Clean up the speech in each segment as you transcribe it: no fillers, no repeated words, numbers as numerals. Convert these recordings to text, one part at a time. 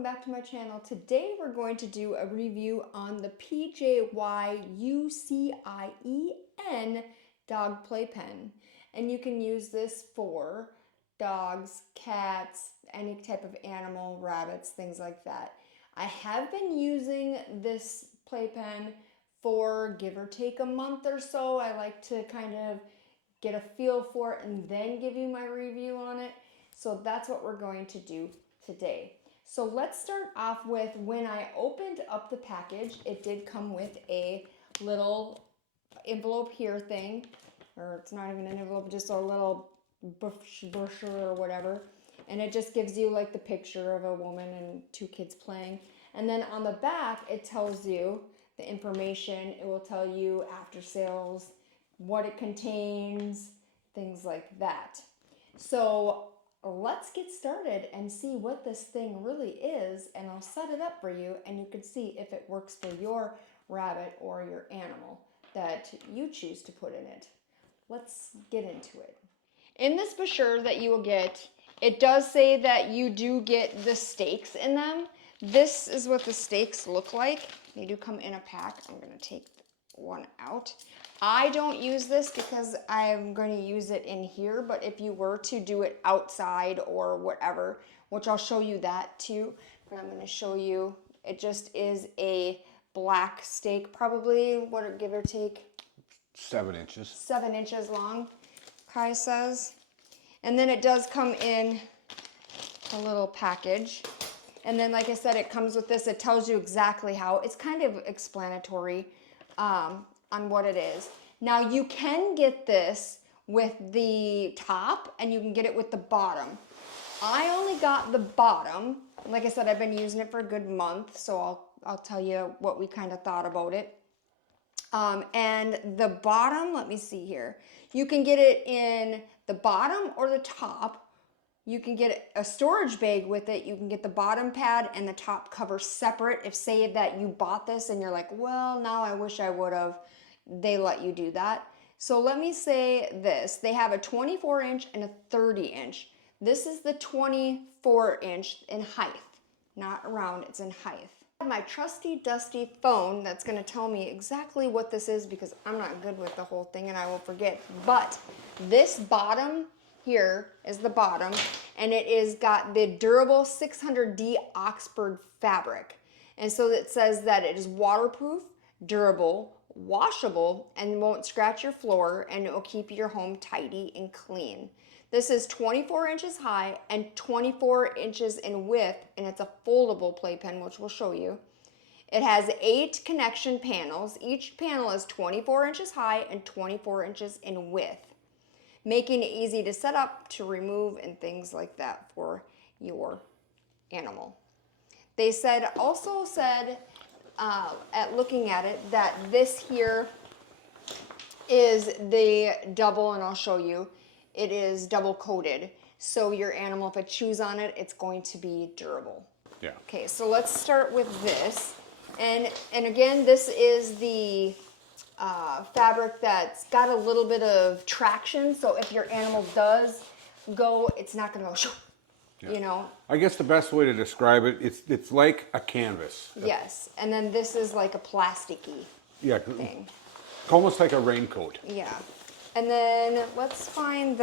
welcome back to my channel. Today we're going to do a review on the PJYuCien Dog Playpen. And you can use this for dogs, cats, any type of animal, rabbits, things like that. I have been using this playpen for give or take a month or so. I like to kind of get a feel for it and then give you my review on it. So that's what we're going to do today. So let's start off with when I opened up the package, it did come with a little envelope here thing, or it's not even an envelope, just a little brochure or whatever. And it just gives you like the picture of a woman and two kids playing. And then on the back, it tells you the information. It will tell you after sales, what it contains, things like that. So let's get started and see what this thing really is, and I'll set it up for you and you can see if it works for your rabbit or your animal that you choose to put in it. Let's get into it. In this brochure that you will get, it does say that you do get the stakes in them. This is what the stakes look like. They do come in a pack. I'm going to take one out. I don't use this because I'm going to use it in here, but if you were to do it outside or whatever, which I'll show you that too, but I'm going to show you, it just is a black stake, probably, what, give or take? 7 inches. 7 inches long, Kai says. And then it does come in a little package. And then, like I said, it comes with this. It tells you exactly how. It's kind of explanatory on what it is. Now you can get this with the top and you can get it with the bottom. I only got the bottom. Like I said, I've been using it for a good month, so I'll tell you what we kind of thought about it. And the bottom, let me see here. You can get it in the bottom or the top. You can get a storage bag with it. You can get the bottom pad and the top cover separate. If say that you bought this and you're like, well, now I wish I would have, they let you do that. So let me say this. They have a 24-inch and a 30-inch. This is the 24-inch in height, not around, it's in height. I have my trusty dusty phone that's going to tell me exactly what this is because I'm not good with the whole thing and I will forget. But this bottom here is the bottom, and it is got the durable 600D Oxford fabric. And so it says that it is waterproof, durable, washable, and won't scratch your floor, and it will keep your home tidy and clean. This is 24 inches high and 24 inches in width, and it's a foldable playpen, which we'll show you. It has 8 connection panels. Each panel is 24 inches high and 24 inches in width, making it easy to set up, to remove, and things like that for your animal. They also said at looking at it that this here is the double, and I'll show you, it is double coated. So your animal, if it chews on it, it's going to be durable. Yeah. Okay, so let's start with this. And again, this is the fabric that's got a little bit of traction. So if your animal does go, it's not going to go shoo. Yeah. You know, I guess the best way to describe it, it's like a canvas. yes, and then this is like a plasticky thing. Almost like a raincoat. Yeah, and then let's find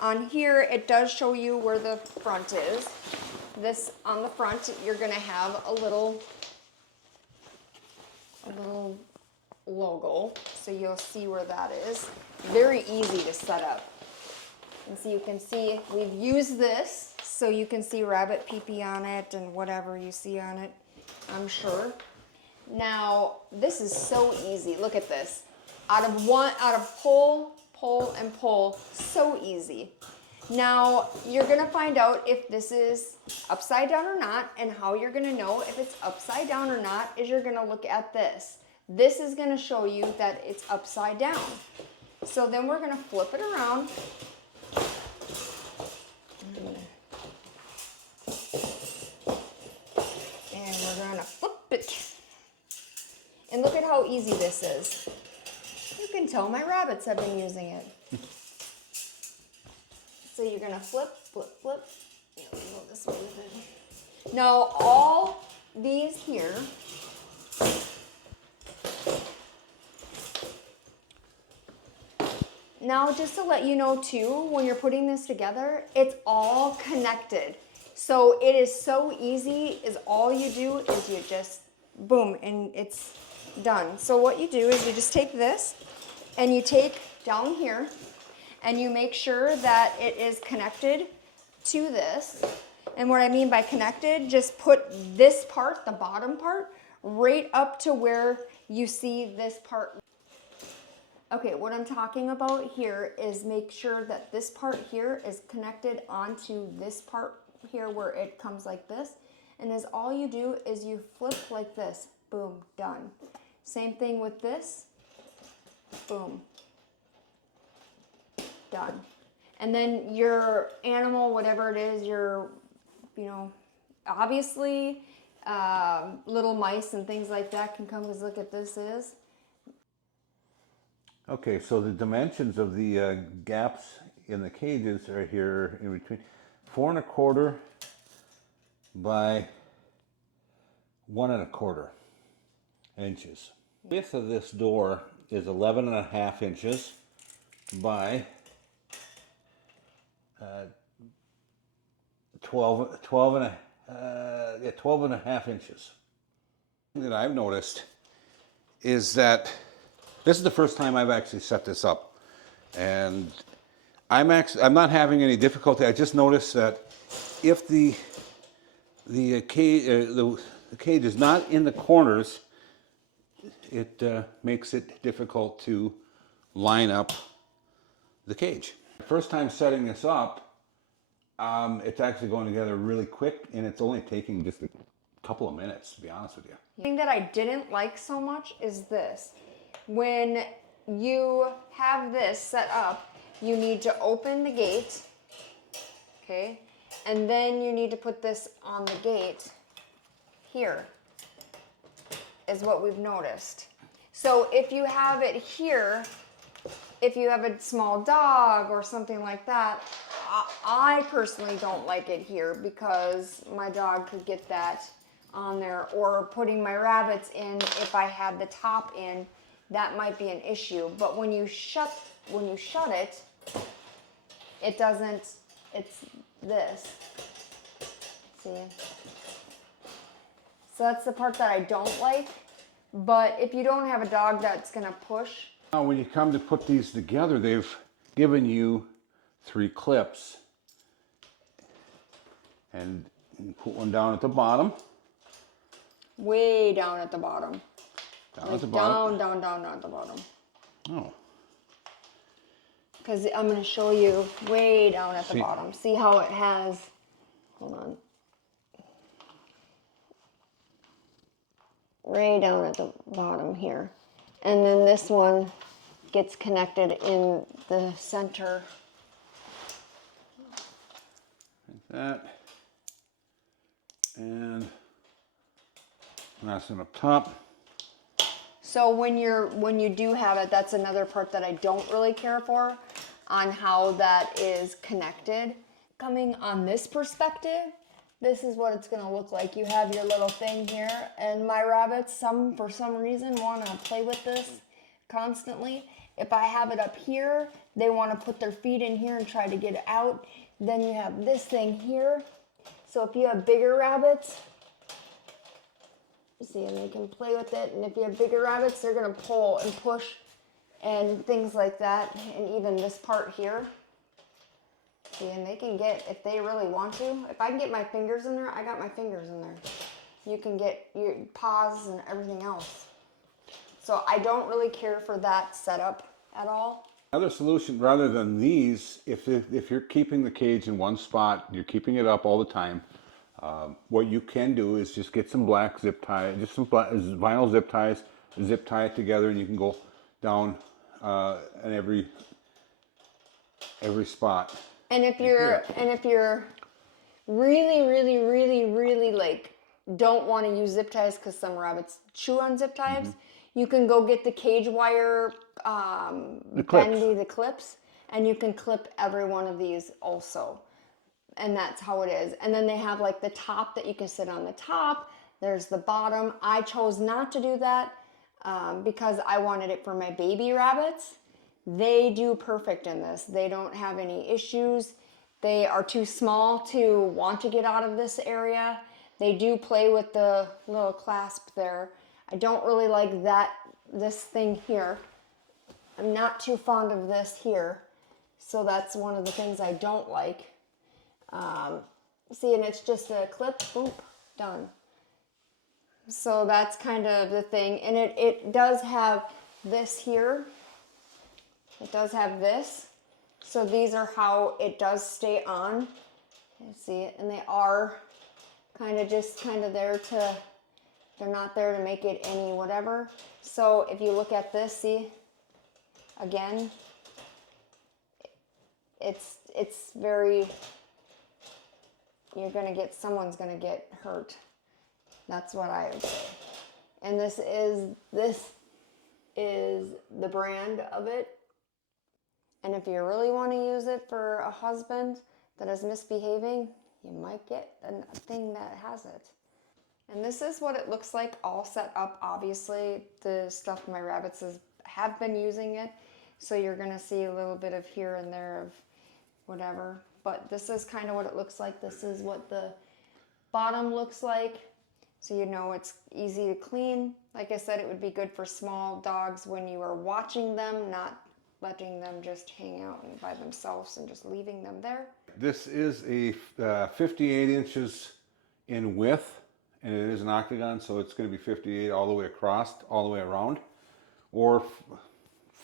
on here it does show you where the front is. This, on the front, you're gonna have a little logo, so you'll see where that is. Very easy to set up. And so you can see we've used this so you can see rabbit pee-pee on it and whatever you see on it, I'm sure. Now, this is so easy. Look at this. Out of pull, and pull, so easy. Now, you're gonna find out if this is upside down or not, and how you're gonna know if it's upside down or not is you're gonna look at this. This is gonna show you that it's upside down. So then we're gonna flip it around. And we're gonna flip it. And look at how easy this is. You can tell my rabbits have been using it. So you're gonna flip, flip, flip. You know, go this way with it. Now all these here, now just to let you know too, when you're putting this together, it's all connected. So it is so easy, is all you do is you just boom and it's done. So what you do is you just take this and you take down here and you make sure that it is connected to this. And what I mean by connected, just put this part, the bottom part, right up to where you see this part. Okay, what I'm talking about here is make sure that this part here is connected onto this part here where it comes like this. And as all you do is you flip like this, boom, done. Same thing with this, boom, done. And then your animal, whatever it is, your, you know, obviously little mice and things like that can come, because look at this is. Okay, so the dimensions of the gaps in the cages are here in between 4 1/4 by 1 1/4 inches. The width of this door is 11 1/2 inches by 12 1/2 inches. That I've noticed is that this is the first time I've actually set this up, and I'm not having any difficulty. I just noticed that if the cage is not in the corners, it makes it difficult to line up the cage. First time setting this up, it's actually going together really quick, and it's only taking just a couple of minutes, to be honest with you. The thing that I didn't like so much is this. When you have this set up, you need to open the gate, okay? And then you need to put this on the gate here, is what we've noticed. So if you have it here, if you have a small dog or something like that, I personally don't like it here because my dog could get that on there, or putting my rabbits in, if I had the top in, that might be an issue. But when you shut it, it doesn't, it's this. See? So that's the part that I don't like. But if you don't have a dog that's gonna push. Now when you come to put these together, they've given you 3 clips. And you put one down at the bottom. Way down at the bottom. Down like at the bottom. Down at the bottom. Oh. Because I'm going to show you way down at the bottom. See how it has, hold on. Way down at the bottom here. And then this one gets connected in the center. Like that. And nice one up top. So when you do have it, that's another part that I don't really care for, on how that is connected. Coming on this perspective, this is what it's gonna look like. You have your little thing here, and my rabbits, for some reason wanna play with this constantly. If I have it up here, they wanna put their feet in here and try to get it out. Then you have this thing here. So if you have bigger rabbits, see, and they can play with it. And if you have bigger rabbits, they're gonna pull and push and things like that. And even this part here. See, and they can get, if they really want to, if I can get my fingers in there, I got my fingers in there. You can get your paws and everything else. So I don't really care for that setup at all. Another solution, rather than these, if you're keeping the cage in one spot, you're keeping it up all the time, what you can do is just get some black zip tie, just some vinyl zip ties, zip tie it together, and you can go down in every spot. And if you're really like don't want to use zip ties, because some rabbits chew on zip ties, you can go get the cage wire the clips, and you can clip every one of these also. and that's how it is. And then they have like the top that you can sit on the top. There's the bottom. I chose not to do that because I wanted it for my baby rabbits. They do perfect in this. They don't have any issues. They are too small to want to get out of this area. They do play with the little clasp there. I don't really like this thing here. I'm not too fond of this here. So that's one of the things I don't like. See, and it's just a clip, boop, done. So that's kind of the thing. And it does have this here. It does have this. So these are how it does stay on. You see it? And they are kind of there to, they're not there to make it any whatever. So if you look at this, see, again, it's very, someone's gonna get hurt. That's what I would say. And this is the brand of it. And if you really want to use it for a husband that is misbehaving, you might get a thing that has it. And this is what it looks like all set up. Obviously, the stuff my rabbits have been using it. So you're gonna see a little bit of here and there of whatever. But this is kind of what it looks like. This is what the bottom looks like. So you know it's easy to clean. Like I said, it would be good for small dogs when you are watching them, not letting them just hang out by themselves and just leaving them there. This is a 58 inches in width, and it is an octagon, so it's going to be 58 all the way across, all the way around, or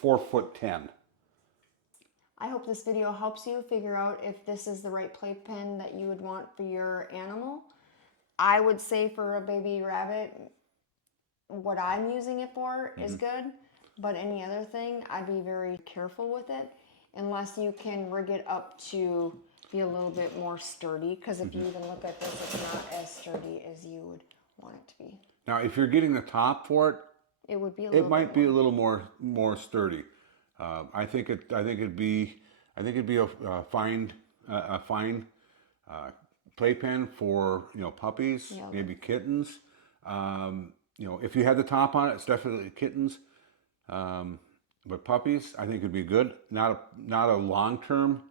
4'10". I hope this video helps you figure out if this is the right playpen that you would want for your animal. I would say for a baby rabbit, what I'm using it for is good, but any other thing, I'd be very careful with it unless you can rig it up to be a little bit more sturdy, because if you even look at this, it's not as sturdy as you would want it to be. Now, if you're getting the top for it, it would be a little more sturdy. I think it'd be a fine playpen for puppies, maybe kittens. If you had the top on it, it's definitely kittens. But puppies, I think it'd be good. Not a long term,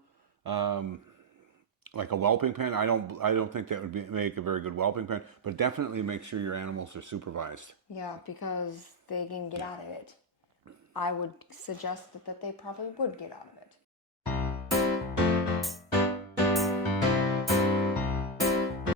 like a whelping pen. I don't think that would make a very good whelping pen. But definitely make sure your animals are supervised. Yeah, because they can get out of it. I would suggest that they probably would get out of it.